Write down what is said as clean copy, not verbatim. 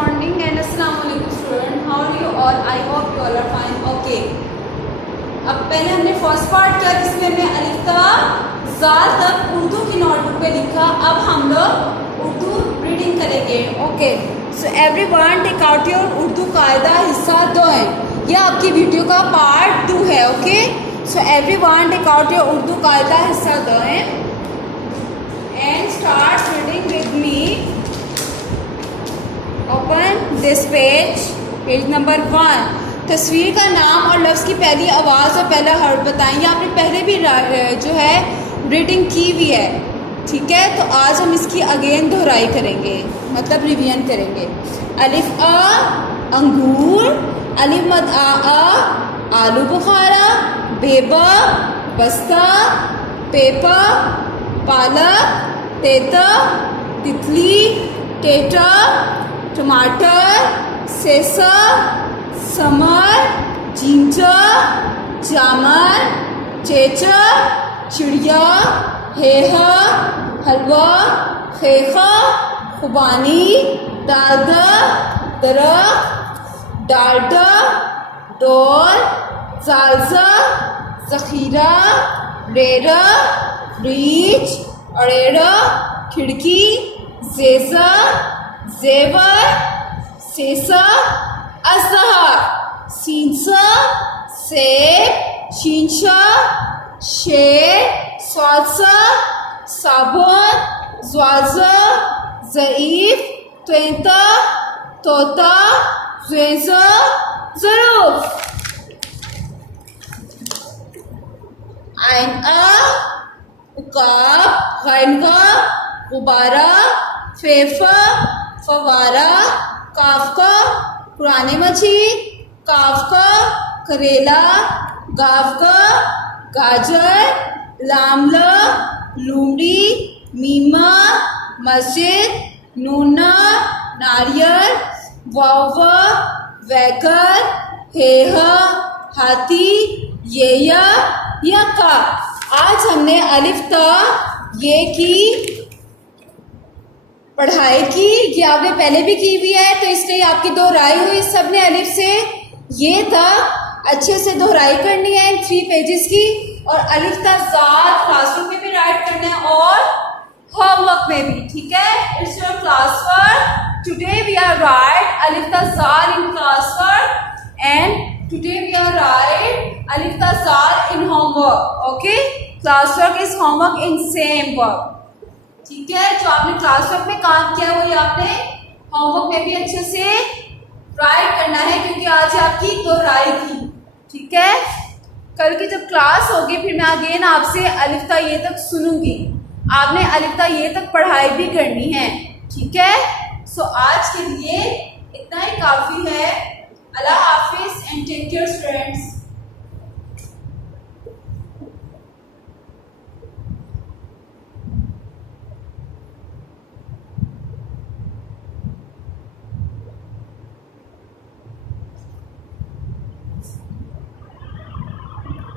morning and Assalamualaikum student. How are you all? I hope you all are fine. Okay. अब पहले हमने first part किया जिसमें हमने अलिफ ता ज़ाल तक उर्दू की नोटबुक पे लिखा. अब हम लोग उर्दू रीडिंग करेंगे. Okay. So everyone take out your Urdu कायदा हिस्सा 2 है. यह आपकी वीडियो का पार्ट 2 है. Okay. So everyone take out your Urdu कायदा हिस्सा 2 है and start reading with me. Open this page, page number 1. तस्वीर का नाम और लफ्ज़ की पहली आवाज़ और पहला हर्फ बताएं. ये आपने पहले भी जो है रीडिंग की हुई है. ठीक है, तो आज हम इसकी अगेन दोहराई करेंगे, मतलब रिवीजन करेंगे. अलिफ अ अंगूर, अलिफ मद आ आलू बुखारा, बेबा बस्ता, पेपा पालक, तेता तितली, टेटा टमाटर, सेसा समर, जिंचा जामन, चेचा चिड़िया, हेहा हलवा, खेखा खुबानी, दादा दरख्त, डाल्डा डोर, जालजा जखीरा, रेरा रीच, अड़ेरा खिड़की, जेजा जेवर, सेसा अजहर, सींसा सेब, शींशा शेर, स्वासा साबुन, ज्वाजा ज़ईफ, त्वेंता तोता, ज़ेजा ज़रूफ. आइन आ उकाब, गैनवा गुब्बारा, फेफा फवारा, काफका पुराने मछली, काफका करेला, गावका गाजर, लामला लूमड़ी, मीमा मस्जिद, नूना नारियल, वावा वैकर, हेहा हाथी, येया यका. आज हमने अलिफ ता ये की पढ़ाई की. ये आपने पहले भी की हुई है, तो इसलिए आपकी दोहराई हुई. सब ने अलिफ से ये था अच्छे से दोहराई करनी है इन 3 पेजेस की. और अलिफ ता ज़ाल क्लासरूम में भी राइट करना है और होमवर्क में भी. ठीक है, it's your class work. Today we are write अलिफ ता ज़ाल in class work and today we are write अलिफ ता ज़ाल in homework. Okay, class work is homework in same work. ठीक है, जो आपने क्लास वर्क में काम किया वो ये आपने होमवर्क में भी अच्छे से राइट करना है, क्योंकि आज आपकी दोहराई थी. ठीक है, कल की जब क्लास होगी फिर मैं अगेन आपसे अलिफ ता ये तक सुनूंगी. आपने अलिफ ता ये तक पढ़ाई भी करनी है. ठीक है, सो आज के लिए इतना ही काफ़ी है.